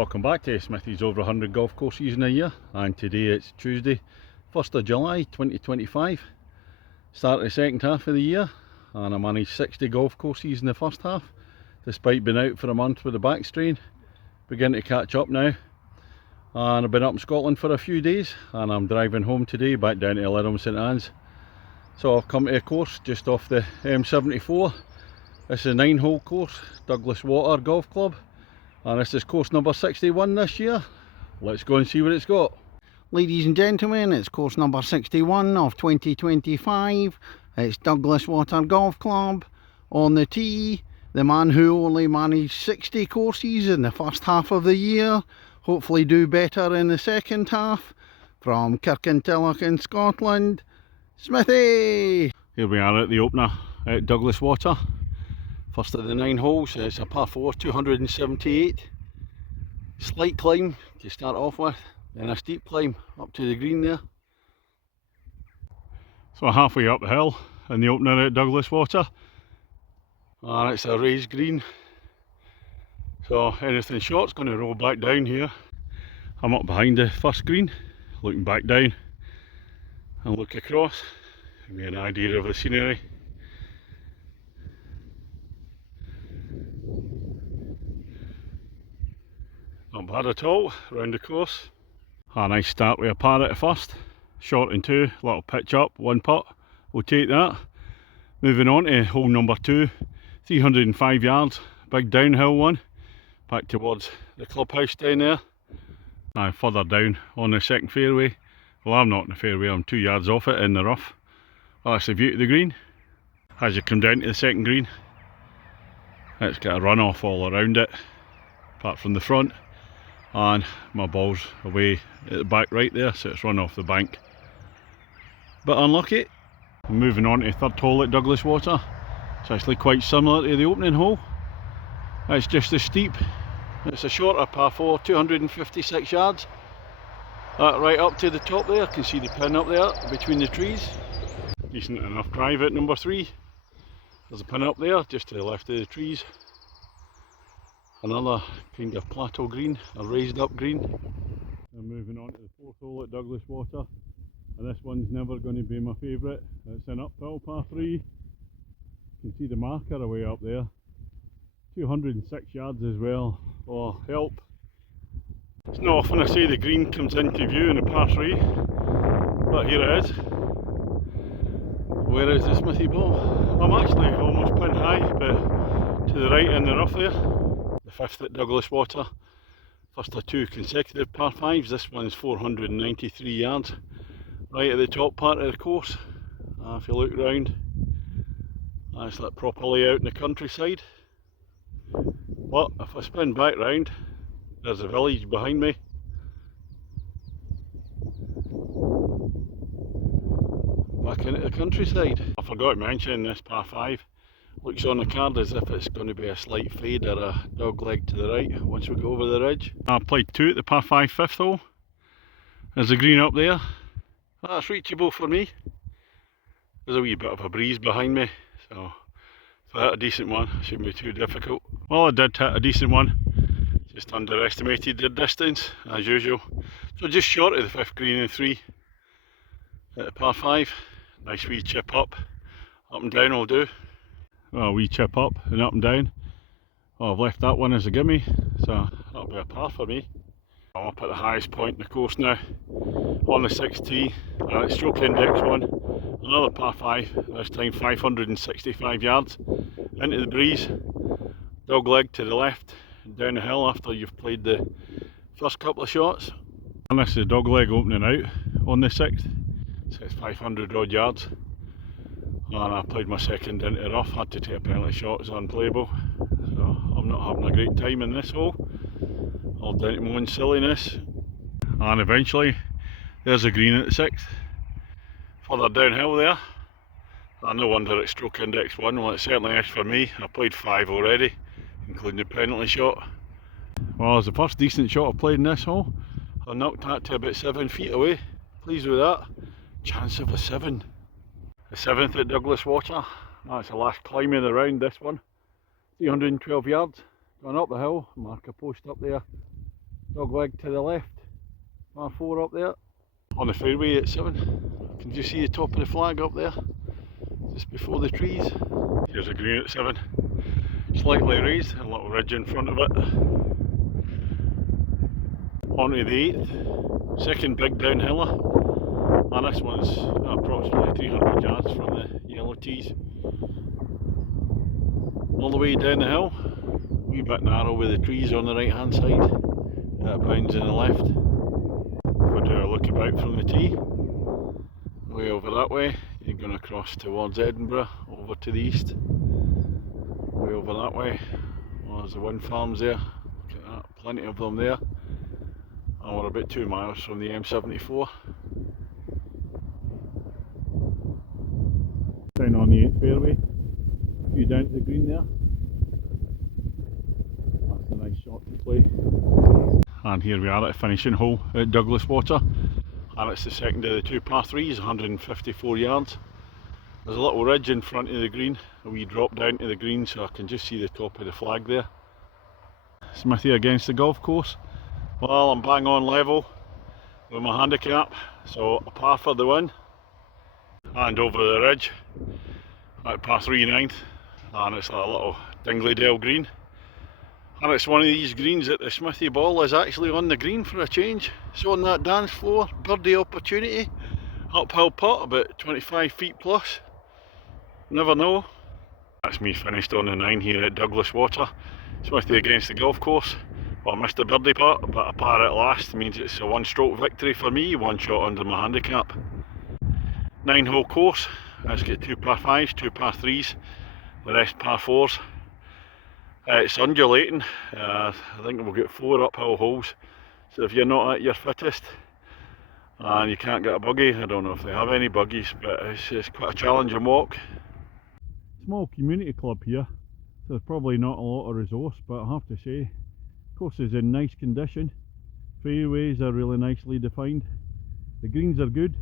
welcome back to Smithy's over 100 golf courses in a year, and today it's Tuesday 1st of July 2025, start of the second half of the year, and I managed 60 golf courses in the first half despite being out for a month with a back strain. Beginning to catch up now, and I've been up in Scotland for a few days and I'm driving home today back down to Lytham St Anne's. So I've come to a course just off the M74. This is a 9-hole course, Douglas Water Golf Club, and this is course number 61 this year. Let's go and see what it's got. Ladies and gentlemen, it's course number 61 of 2025. It's Douglas Water Golf Club. On the tee, the man who only managed 60 courses in the first half of the year, hopefully do better in the second half, from Kirkintilloch in Scotland, Smithy! Here we are at the opener at Douglas Water. First of the 9 holes. It's a par 4, 278. Slight climb to start off with, then a steep climb up to the green there. So halfway up the hill in the opener at Douglas Water, and it's a raised green, so anything short's going to roll back down here. I'm up behind the first green, looking back down and look across, give me an idea of the scenery. Not bad at all, round the course. A nice start with a par at the first, short in 2, little pitch up, 1 putt, we'll take that. Moving on to hole number 2, 305 yards, big downhill one, back towards the clubhouse down there. And further down on the second fairway, well, I'm not in the fairway, I'm 2 yards off it in the rough. Well, that's the view to the green. As you come down to the second green, it's got a runoff all around it, apart from the front, and my ball's away at the back right there, so it's run off the bank. But unlucky. Moving on to third hole at Douglas Water. It's actually quite similar to the opening hole. It's just as steep. It's a shorter par 4, 256 yards. Right up to the top there, you can see the pin up there between the trees. Decent enough drive at number 3. There's a pin up there, just to the left of the trees. Another kind of plateau green, a raised up green. And moving on to the fourth hole at Douglas Water. And this one's never going to be my favourite. It's an uphill par 3. You can see the marker away up there. 206 yards as well. Oh, help. It's not often I say the green comes into view in a par 3, but here it is. Where is the Smithy ball? I'm actually almost pin high, but to the right in the rough there. The 5th at Douglas Water. First of 2 consecutive par 5s. This one's 493 yards. Right at the top part of the course. If you look round, that's like properly out in the countryside. But if I spin back round, there's a village behind me. Back into the countryside. I forgot to mention this par 5 looks on the card as if it's going to be a slight fade or a dog leg to the right once we go over the ridge. I played 2 at the par 5 5th hole. There's a green up there. That's reachable for me. There's a wee bit of a breeze behind me, so if I hit a decent one, it shouldn't be too difficult. Well, I did hit a decent one, just underestimated the distance as usual. So just short of the 5th green in 3 at the par 5. Nice wee chip up and down will do. Well, a wee chip up and down. Well, I've left that one as a gimme, so that'll be a par for me. I'm up at the highest point in the course now, on the 6th tee, and it's stroke index 1, another par 5, this time 565 yards, into the breeze, dog leg to the left, and down the hill after you've played the first couple of shots. And this is the dog leg opening out on the 6th, so it's 500 odd yards, and I played my second into the rough, had to take a penalty shot, it's unplayable, so I'm not having a great time in this hole. All down to my own silliness, and eventually there's a green at the 6th. Further downhill there, and no wonder it's stroke index 1, well it certainly is for me. I played 5 already, including the penalty shot. Well, it's the first decent shot I've played in this hole. I knocked that to about 7 feet away, pleased with that. Chance of a 7. The 7th at Douglas Water, that's the last climb of the round, this one. 312 yards, going up the hill, mark a post up there. Dog leg to the left, par 4 up there. On the fairway at 7. Can you see the top of the flag up there? Just before the trees. Here's a green at 7. Slightly raised, a little ridge in front of it. Onto the 8th. Second big downhiller. And this one's approximately 300 yards from the yellow tees. All the way down the hill. A wee bit narrow with the trees on the right hand side. Bounds on the left. We'll do a look about from the tee. Way over that way. You're going to cross towards Edinburgh, over to the east. Way over that way. Well, there's the wind farms there. Look at that, plenty of them there. And we're about 2 miles from the M74. Down on the 8th fairway. A few down to the green there. That's a nice shot to play. And here we are at a finishing hole at Douglas Water. And it's the second of the 2 par 3s, 154 yards. There's a little ridge in front of the green, a wee drop down to the green, so I can just see the top of the flag there. Smithy against the golf course. Well, I'm bang on level with my handicap, so a par for the win. And over the ridge at par 3 9th, and it's a little Dingley green. And it's one of these greens that the Smithy ball is actually on the green for a change. So on that dance floor, birdie opportunity, uphill putt about 25 feet plus. Never know. That's me finished on the 9 here at Douglas Water. Smithy against the golf course. Well, I missed the birdie putt, but a par at last means it's a 1-stroke victory for me, 1 shot under my handicap. 9-hole course. Let's get 2 par 5s, 2 par 3s, the rest par 4s. It's undulating. I think we'll get 4 uphill holes, so if you're not at your fittest and you can't get a buggy, I don't know if they have any buggies, but it's quite a challenging walk. Small community club here, so there's probably not a lot of resource, but I have to say, the course is in nice condition. Fairways are really nicely defined. The greens are good,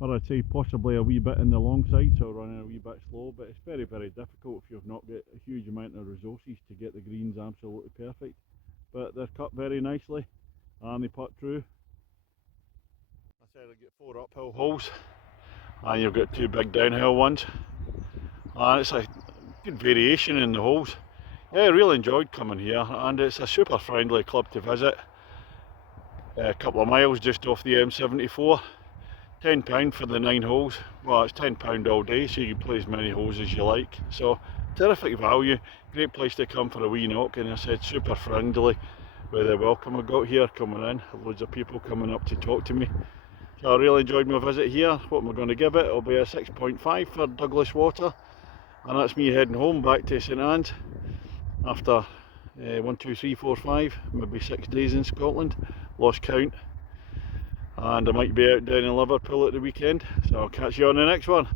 or I'd say possibly a wee bit in the long side, so running a wee bit slow, but it's very, very difficult if you've not got a huge amount of resources to get the greens absolutely perfect. But they're cut very nicely and they putt through. I said I get 4 uphill holes and you've got 2 big downhill ones, and it's a good variation in the holes. Yeah, I really enjoyed coming here, and it's a super friendly club to visit. A couple of miles just off the M74. £10 for the 9 holes. Well, it's £10 all day, so you can play as many holes as you like. So, terrific value, great place to come for a wee knock, and I said super friendly with the welcome I got here coming in. Loads of people coming up to talk to me. So I really enjoyed my visit here. What am I going to give it? It'll be a 6.5 for Douglas Water. And that's me heading home back to St Anne's after 1, 2, 3, 4, 5, maybe 6 days in Scotland. Lost count. And I might be out down in Liverpool at the weekend, so I'll catch you on the next one.